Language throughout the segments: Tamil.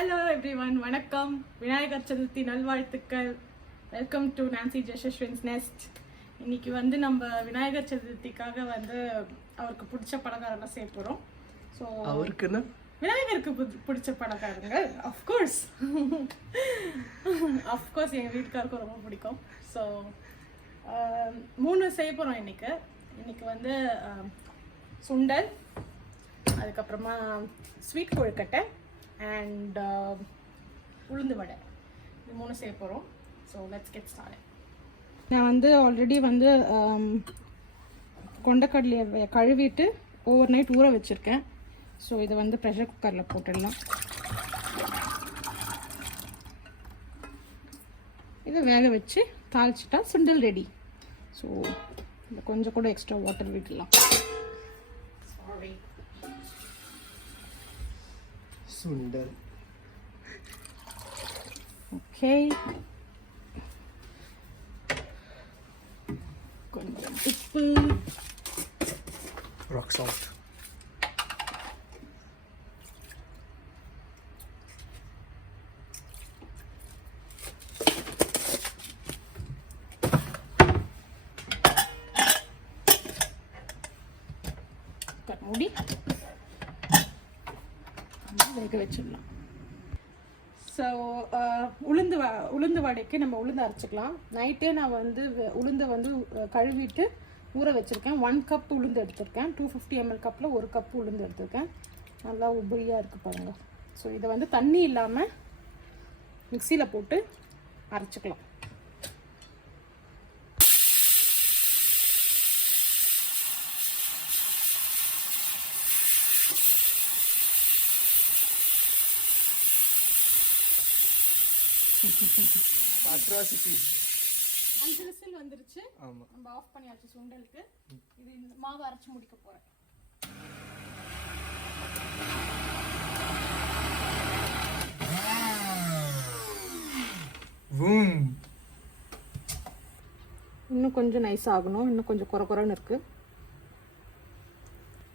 Hello everyone, வணக்கம். விநாயகர் சதுர்த்தி நல்வாழ்த்துக்கள். Welcome to Nancy Jeshwin's nest. இன்னைக்கு வந்து நம்ம விநாயகர் சதுர்த்திக்காக வந்து அவருக்கு பிடிச்ச பலகாரம்லாம் செய்ய போகிறோம். ஸோ அவருக்குன்னா விநாயகருக்கு பிடிச்ச பலகாரங்கள் அஃப்கோர்ஸ் எங்கள் வீட்டுக்காருக்கும் ரொம்ப பிடிக்கும். ஸோ 3 செய்ய போகிறோம் இன்னைக்கு. வந்து சுண்டல், அதுக்கப்புறமா ஸ்வீட் கொழுக்கட்டை அண்ட் உளுந்து வடை, இது 3 செய்ய போகிறோம். So let's get started. நான் வந்து ஆல்ரெடி வந்து கொண்டக்கடலையை கழுவிட்டு ஓவர் நைட் ஊற வச்சுருக்கேன். ஸோ இதை வந்து ப்ரெஷர் குக்கரில் போட்டுடலாம். இதை வேக வச்சு தாளிச்சிட்டா சுண்டல் ரெடி. ஸோ இந்த கொஞ்சம் கூட எக்ஸ்ட்ரா வாட்டர் விட்டுடலாம். சாரி. சுண்டல். ஓகே, கொஞ்சம் உப்பு, ராக் சால்ட், மூடி வேக வச்சிடலாம். ஸோ உளுந்து வடைக்கு நம்ம உளுந்து அரைச்சிக்கலாம். நைட்டே நான் வந்து உளுந்தை வந்து கழுவிட்டு ஊற வச்சுருக்கேன். 1 கப் உளுந்து எடுத்திருக்கேன். 250 ml கப்பில் 1 கப் உளுந்து எடுத்திருக்கேன். நல்லா உபரியாக இருக்குது பாருங்கள். ஸோ இதை வந்து தண்ணி இல்லாமல் மிக்சியில் போட்டு அரைச்சிக்கலாம். அட்ராசிட்டிஸ். 5 விசில் வந்துருச்சு. ஆமாம், நம்ம ஆஃப் பண்ணியாச்சு சுண்டலுக்கு. இது மாவு அரைச்சி முடிக்க போகிறேன். இன்னும் கொஞ்சம் நைஸ் ஆகணும். இன்னும் கொஞ்சம் குறைன்னு இருக்குது.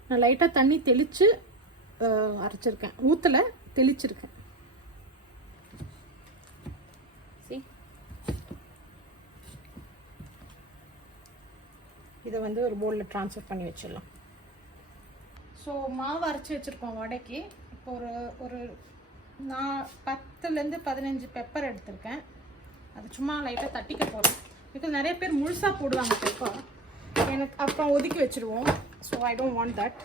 நான் லைட்டாக தண்ணி தெளித்து அரைச்சிருக்கேன். ஊற்றலை, தெளிச்சிருக்கேன். இதை வந்து ஒரு பவுலில் ட்ரான்ஸ்ஃபர் பண்ணி வச்சிடலாம். ஸோ மாவு அரைச்சி வச்சுருக்கோம் வடைக்கு. இப்போ ஒரு நான் 10 to 15 பெப்பர் எடுத்திருக்கேன். அது சும்மா லைட்டாக தட்டிக்க போகிறேன். பிகாஸ் நிறைய பேர் முழுசாக போடுவாங்க பெப்பர். எனக்கு அப்புறம் ஒதுக்கி வச்சுருவோம். So I don't want that.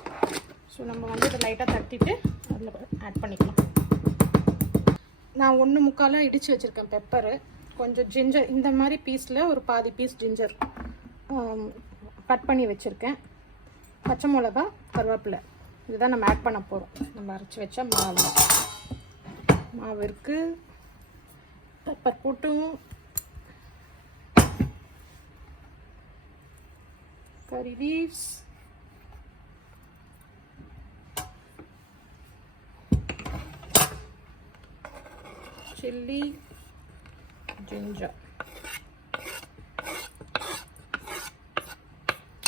So நம்ம வந்து இதை லைட்டாக தட்டிட்டு அதில் ஆட் பண்ணிக்கலாம். நான் 1/4 இடித்து வச்சுருக்கேன் பெப்பரு. கொஞ்சம் ஜிஞ்சர், இந்த மாதிரி பீஸில் ஒரு பாதி பீஸ் ஜிஞ்சர் கட் பண்ணி வச்சுருக்கேன். பச்சை மிளகா, கருவேப்பிலை, இதுதான் நம்ம ஆட் பண்ண போகிறோம். நம்ம அரைச்சி வச்ச மாவு இருக்குது. பெப்பர் போட்டும், கறி லீவ்ஸ், சில்லி, ஜிஞ்சர்,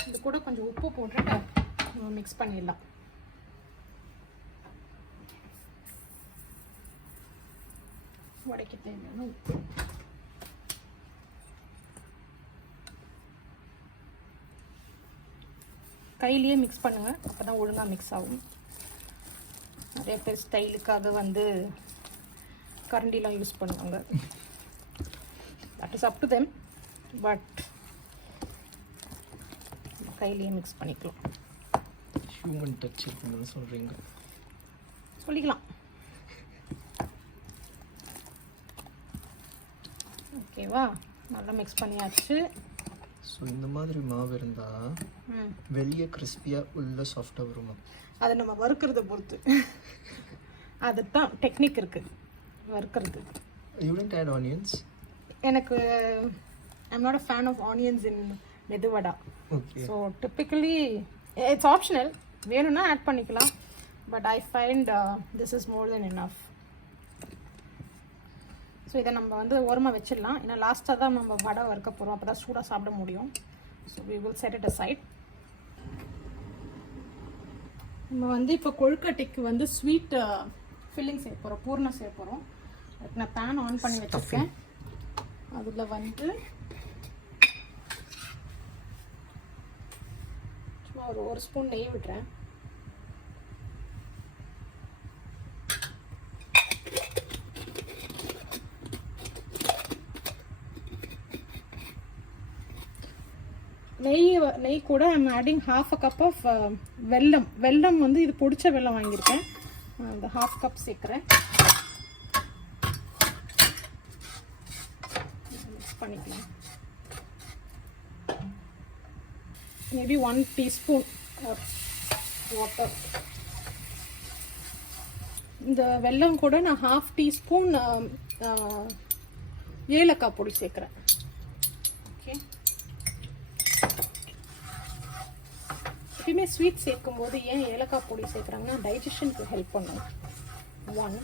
இது கூட கொஞ்சம் உப்பு போட்டுட்டு நம்ம மிக்ஸ் பண்ணிடலாம். வடைக்கு தேவையான உப்பு. கையிலேயே மிக்ஸ் பண்ணுங்கள், அப்போ தான் ஒழுங்காக மிக்ஸ் ஆகும். நிறைய பேர் ஸ்டைலுக்காக வந்து கரண்டிலாம் யூஸ் பண்ணுவாங்க. That is up to them. But கையிலேயே மிக்ஸ் பண்ணிக்கலாம். ஹியூமன் டச் இருக்குன்னு சொல்கிறீங்க? சொல்லிக்கலாம். ஓகேவா, நல்லா மிக்ஸ் பண்ணியாச்சு. ஸோ இந்த மாதிரி மாவு இருந்தால் வெளியே கிறிஸ்பியாக உள்ள சாஃப்டாக வருமா? அதை நம்ம வறுக்கிறத பொறுத்து. அதுதான் டெக்னிக் இருக்குது வறுக்கிறது. You didn't add onions? எனக்கு I'm not a fan of onions in Medu Vada. Okay. So typically it's optional. வேணும்னா ஆட் பண்ணிக்கலாம். But I find this is more than enough. So இதை நம்ம வந்து ஓரமாக வச்சிடலாம். ஏன்னா லாஸ்ட்டாக தான் நம்ம வடை வறுக்க போகிறோம். அப்போ தான் சூடாக சாப்பிட முடியும். So we will set it aside. நம்ம வந்து இப்போ கொழுக்கட்டைக்கு வந்து ஸ்வீட் ஃபில்லிங் சேர்க்க போகிறோம், பூர்ணம் சேர்க்க போகிறோம். அதுக்கு நான் பேன் ஆன் பண்ணி வச்சுருக்கேன். அதில் வந்து சும்மா ஒரு ஸ்பூன் நெய் விடுறேன். நெய் கூட ஐம் ஆடிங் 1/2 கப் ஆஃப் வெல்லம் வந்து இது பொடிச்ச வெல்லம் வாங்கியிருக்கேன். அந்த 1/2 கப் சேர்க்குறேன். மிக்ஸ் பண்ணிக்கலாம். Maybe 1 teaspoon water. இந்த வெல்லம் கூட நான் 1/2 டீஸ்பூன் ஏலக்காய் பொடி சேர்க்குறேன். ஓகே, எப்பயுமே ஸ்வீட் சேர்க்கும்போது ஏன் ஏலக்காய் பொடி சேர்க்குறாங்கன்னா டைஜஷனுக்கு ஹெல்ப் பண்ணும். 1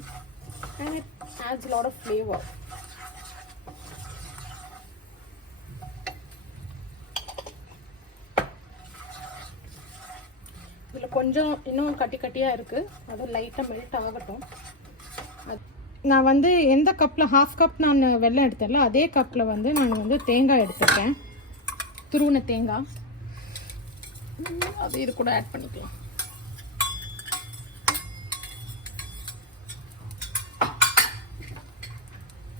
and it adds a lot of flavor. இதில் கொஞ்சம் இன்னும் கட்டியாக இருக்குது, அது லைட்டாக மெல்ட் ஆகட்டும். நான் வந்து எந்த கப்பில் 1/2 கப் நான் வெல்லம் எடுத்தேன்ல அதே கப்பில் வந்து நான் வந்து தேங்காய் எடுத்துருக்கேன், துருவின தேங்காய். அது இது கூட ஆட் பண்ணிக்கலாம்.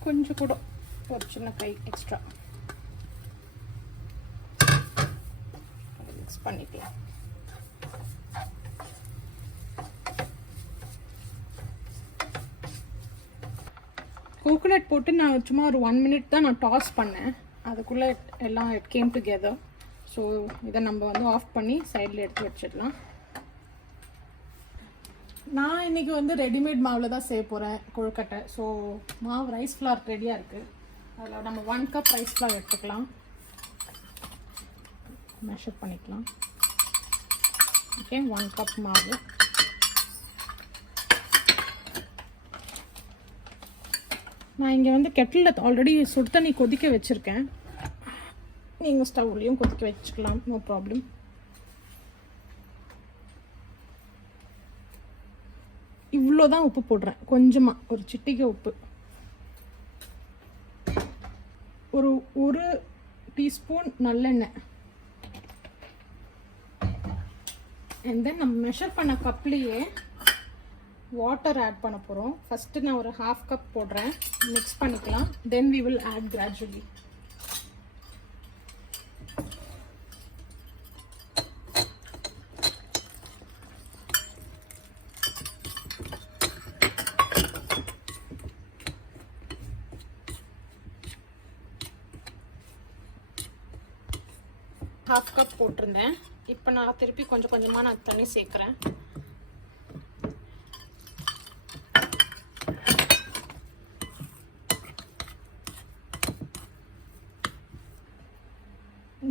கொஞ்சம் கூட ஒரு சின்ன கை எக்ஸ்ட்ரா மிக்ஸ் பண்ணிக்கலாம். கோகோனட் போட்டு நான் சும்மா ஒரு 1 மினிட் தான் நான் டாஸ் பண்ணேன். அதுக்குள்ளே எல்லாம் இட் கேம் டுகெதர். ஸோ இதை நம்ம வந்து ஆஃப் பண்ணி சைடில் எடுத்து வச்சிடலாம். நான் இன்றைக்கி வந்து ரெடிமேட் மாவில் தான் செய்ய போகிறேன் கொழுக்கட்டை. ஸோ மாவு ரைஸ் ஃப்ளார் ரெடியாக இருக்குது. அதில் நம்ம 1 கப் ரைஸ் ஃப்ளார் எடுத்துக்கலாம், மெஷர் பண்ணிக்கலாம். ஓகே, 1 கப் மாவு. நான் இங்கே வந்து கெட்டிலில் ஆல்ரெடி சுடு தண்ணி கொதிக்க வச்சுருக்கேன். நீங்கள் ஸ்டவ்லையும் கொதிக்க வச்சுக்கலாம், நோ ப்ராப்ளம். இவ்வளோ தான் உப்பு போடுறேன், கொஞ்சமாக ஒரு சிட்டிகை உப்பு. ஒரு டீஸ்பூன் நல்லெண்ணெய். அண்ட் தென் நம்ம மெஷர் பண்ண கப்லேயே வாட்டர் ஆட் பண்ண போகிறோம். ஃபஸ்ட்டு நான் ஒரு 1/2 கப் போடுறேன், மிக்ஸ் பண்ணிக்கலாம். Then we will add gradually. Half cup போட்டிருந்தேன். இப்போ நான் திருப்பி கொஞ்சம் கொஞ்சமாக நான் தண்ணி சேர்க்குறேன்.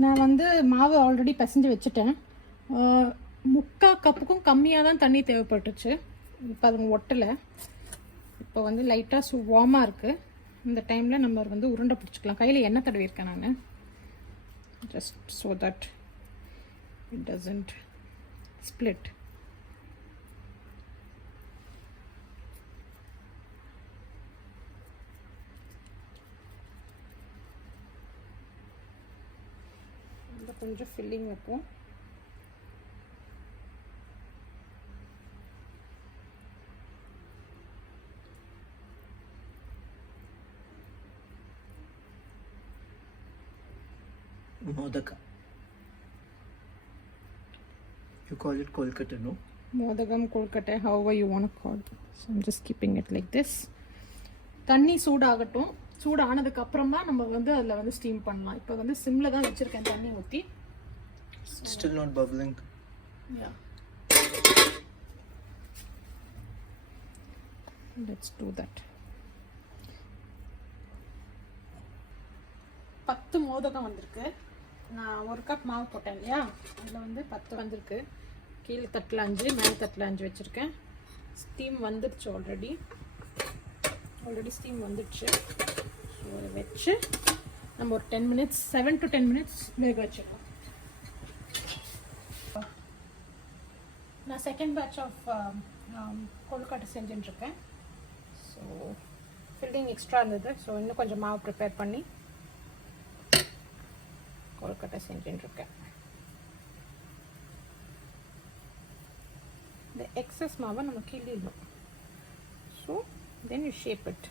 நான் வந்து மாவு ஆல்ரெடி பிசைஞ்சு வச்சுட்டேன். 3/4 கப்புக்கும் கம்மியாக தான் தண்ணி தேவைப்பட்டுச்சு. இப்போ அது ஒட்டலை. இப்போ வந்து லைட்டாக வார்மாக இருக்குது. இந்த டைமில் நம்ம வந்து உருண்டை பிடிச்சிக்கலாம். கையில் எண்ணெய் தடவிருக்கேன் நான், just so that it doesn't split. இந்த கொஞ்சம் ஃபில்லிங் வைப்போம். Modaka. You call it Kolkata, no? Modagam, Kolkata, however you want to call it. So I'm just keeping it like this. தண்ணி சூடாகட்டும். சூடானதுக்கு அப்புறமா நம்ம வந்து அதில் வந்து ஸ்டீம் பண்ணலாம். இப்போ வந்து சிம்மில் தான் வச்சுருக்கேன் தண்ணி ஊற்றி. Still not bubbling. Yeah. Let's do that. 10 மோதகம் வந்திருக்கு. நான் 1 கப் மாவு போட்டேன் இல்லையா, அதில் வந்து 10 வந்திருக்கு. கீழே தட்டில் 5, மேலே தட்டில் 5 வச்சுருக்கேன். ஸ்டீம் வந்துடுச்சு, ஆல்ரெடி ஸ்டீம் வந்துடுச்சு. ஸோ அதை வச்சு நம்ம ஒரு 10 மினிட்ஸ் 7 to 10 மினிட்ஸ் வேக வச்சுக்கலாம். நான் செகண்ட் பேட்ச் ஆஃப் கொழுக்கட்டை செஞ்சுட்டுருக்கேன். ஃபில்லிங் எக்ஸ்ட்ரா இருந்தது. ஸோ இன்னும் கொஞ்சம் மாவு ப்ரிப்பேர் பண்ணி கொழுக்கட்டை செஞ்சுட்டுருக்கேன். இந்த எக்ஸஸ் மாவை நம்ம கிள்ளிடணும். So then you shape it.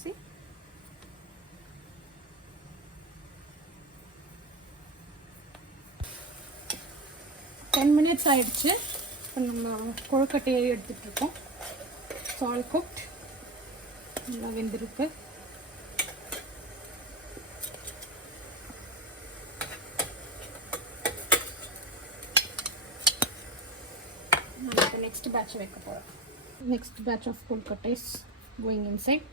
See? Ten minutes ஆயிடுச்சு. இப்போ நம்ம கொழுக்கட்டையை எடுத்துகிட்ருக்கோம். It's all cooked. நல்லா வெந்திருக்கு. நான் இப்போ நெக்ஸ்ட் பேட்ச் வைக்க போகிறேன். Next batch of kozhukattai is going inside.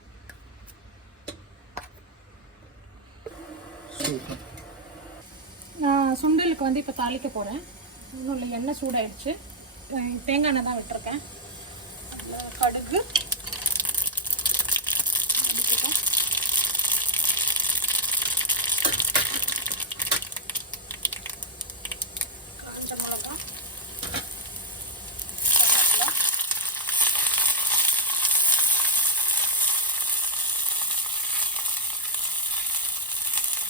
நான் சுண்டலுக்கு வந்து இப்போ தாளிக்க போகிறேன். இன்னும் இல்லை, எண்ணெய் சூடாயிடுச்சு. தேங்காய் எண்ணெய் தான் விட்டுருக்கேன். கடுகு, காஞ்ச மிளகா,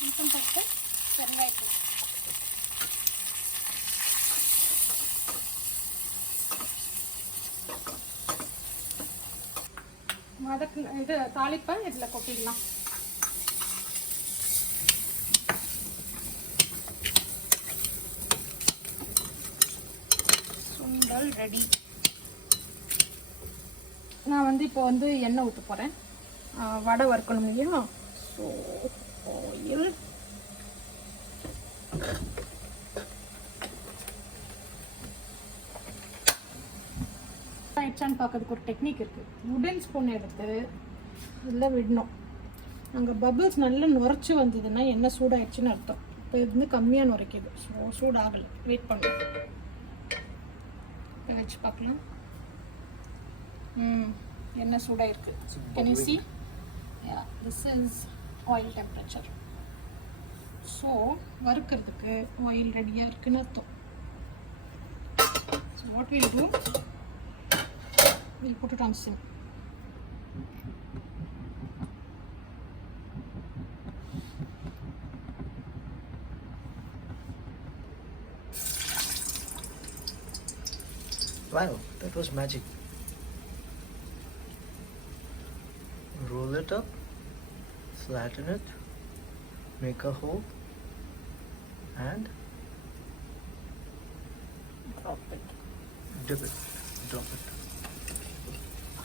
இன்கம் பட்டு வெங்காயம், வதக்கு இது தாளிப்பை இதில் கொட்டிடலாம். சுண்டல் ரெடி. நான் வந்து இப்போ வந்து எண்ணெய் ஊற்ற போகிறேன். வடை வறுக்கணும் இல்லையா? ஸோ ஆயில், ஆயிடுச்சான்னு பார்க்கறதுக்கு ஒரு டெக்னிக் இருக்குது. உடன் ஸ்பூன் எடுத்து இதில் விடணும். அங்கே பபிள்ஸ் நல்லா நுரைச்சி வந்ததுன்னா எண்ணெய் சூடாயிடுச்சுன்னு அர்த்தம். இப்போ இது வந்து கம்மியாக நுரைக்குது. ஸோ சூடாகலை, வெயிட் பண்ணலாம். இப்போ வச்சு பார்க்கலாம். எண்ணெய் சூடாக இருக்குது. Can you see? Yeah, this is oil temperature. So வறுக்கிறதுக்கு ஆயில் ரெடியாக இருக்குன்னு அர்த்தம். So what we'll do, we'll put it on sim. Wow, that was magic. Roll it up, flatten it, make a hole, and Drop it. dip it, drop it.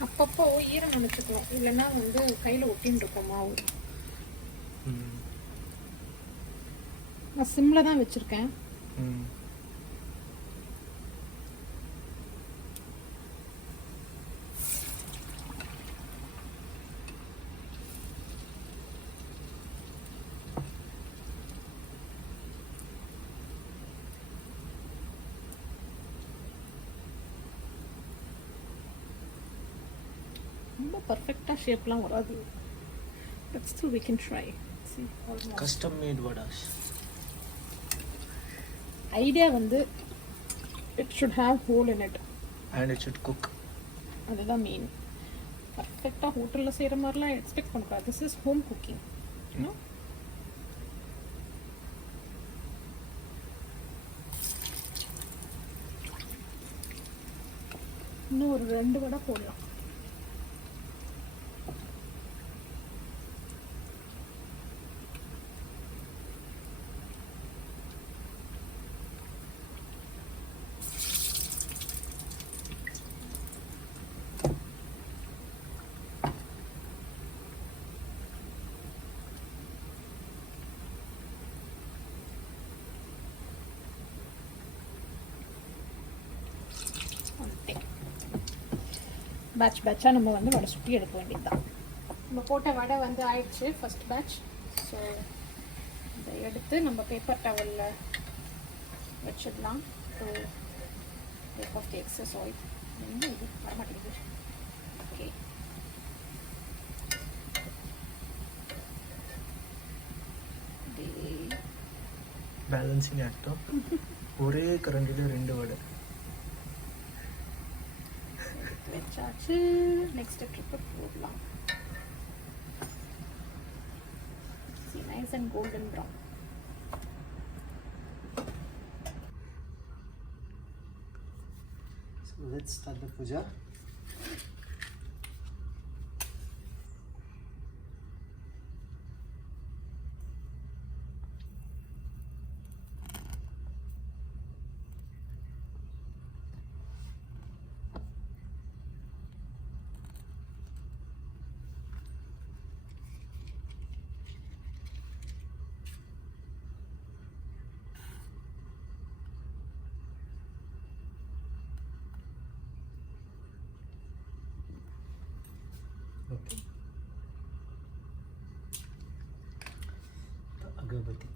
அப்பப்போ ஈரம் நினச்சிக்கணும், இல்லைன்னா வந்து கையில் ஒட்டின்னு இருக்கும் மாவு. நான் சிம்மில் தான் வச்சுருக்கேன். ரொம்ப பர்ஃபெக்டாக ஷேப்லாம் வராது. But still we can try. See, almost. Custom made vadas. Idea வந்து it should have hole in it. And it should cook. அதுதான் மெயின். பர்ஃபெக்டாக ஹோட்டலில் செய்கிற மாதிரிலாம் எக்ஸ்பெக்ட் பண்ணக்கூடாது. This is home cooking. இன்னும் ஒரு 2 வடை போடலாம். பேட்ச் பேட்சாக நம்ம வந்து வடை சுட்டி எடுக்க வேண்டியது தான். நம்ம போட்ட வடை வந்து ஆயிடுச்சு ஃபஸ்ட் பேட்ச். ஸோ இதை எடுத்து நம்ம பேப்பர் டவலில் வச்சிடலாம். To take off the excess oil. இது வரமாட்டேங்குது. ஓகே, பேலன்சிங் ஆக்டும் ஒரே கரண்டியில் 2 வடை வச்சாச்சு. நெக்ஸ்ட் ட்ரிப்பு போடலாம். See, nice and golden brown. So let's start the puja. Okay. अगरबत्ती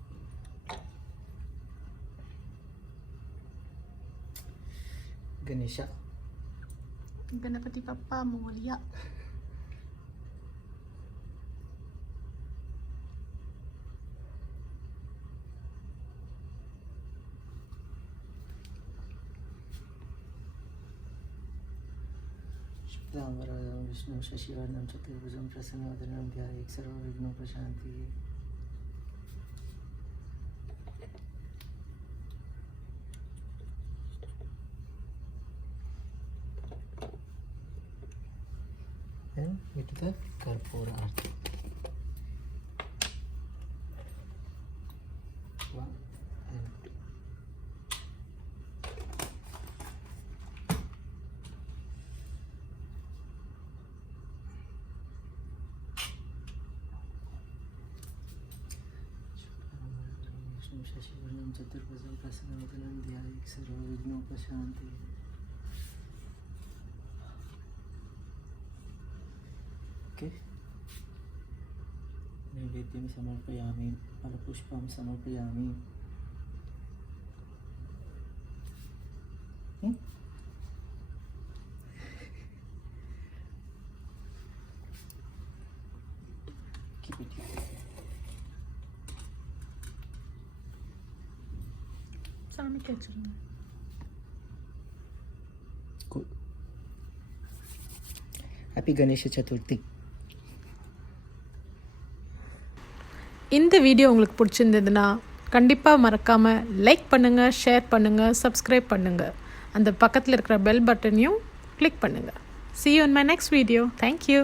गणेशा गणपति पप्पा मोरिया. शुक्लांबरधरं विष्णुं शशिवर्णं चतुर्भुजं प्रसन्नवदनं ध्यायेत् सर्वविघ्नोपशान्तये. And with the Karpura Arti. 1 and 2. शशिवर्णं चतुर्भुजं प्रसन्नवदनं ध्यायेत् सर्वविघ्नोपशान्तये. ओके. नैवेद्यं समर्पयामि, फलपुष्पं समर्पयामि. Keep it here. சாமிக்கு வச்சிருங்க. Cool. Happy Ganesh Chathurthi. இந்த வீடியோ உங்களுக்கு பிடிச்சிருந்ததுன்னா கண்டிப்பாக மறக்காமல் லைக் பண்ணுங்கள், ஷேர் பண்ணுங்கள், சப்ஸ்கிரைப் பண்ணுங்கள். அந்த பக்கத்தில் இருக்கிற பெல் பட்டனையும் கிளிக் பண்ணுங்கள். See you in my next video. Thank you.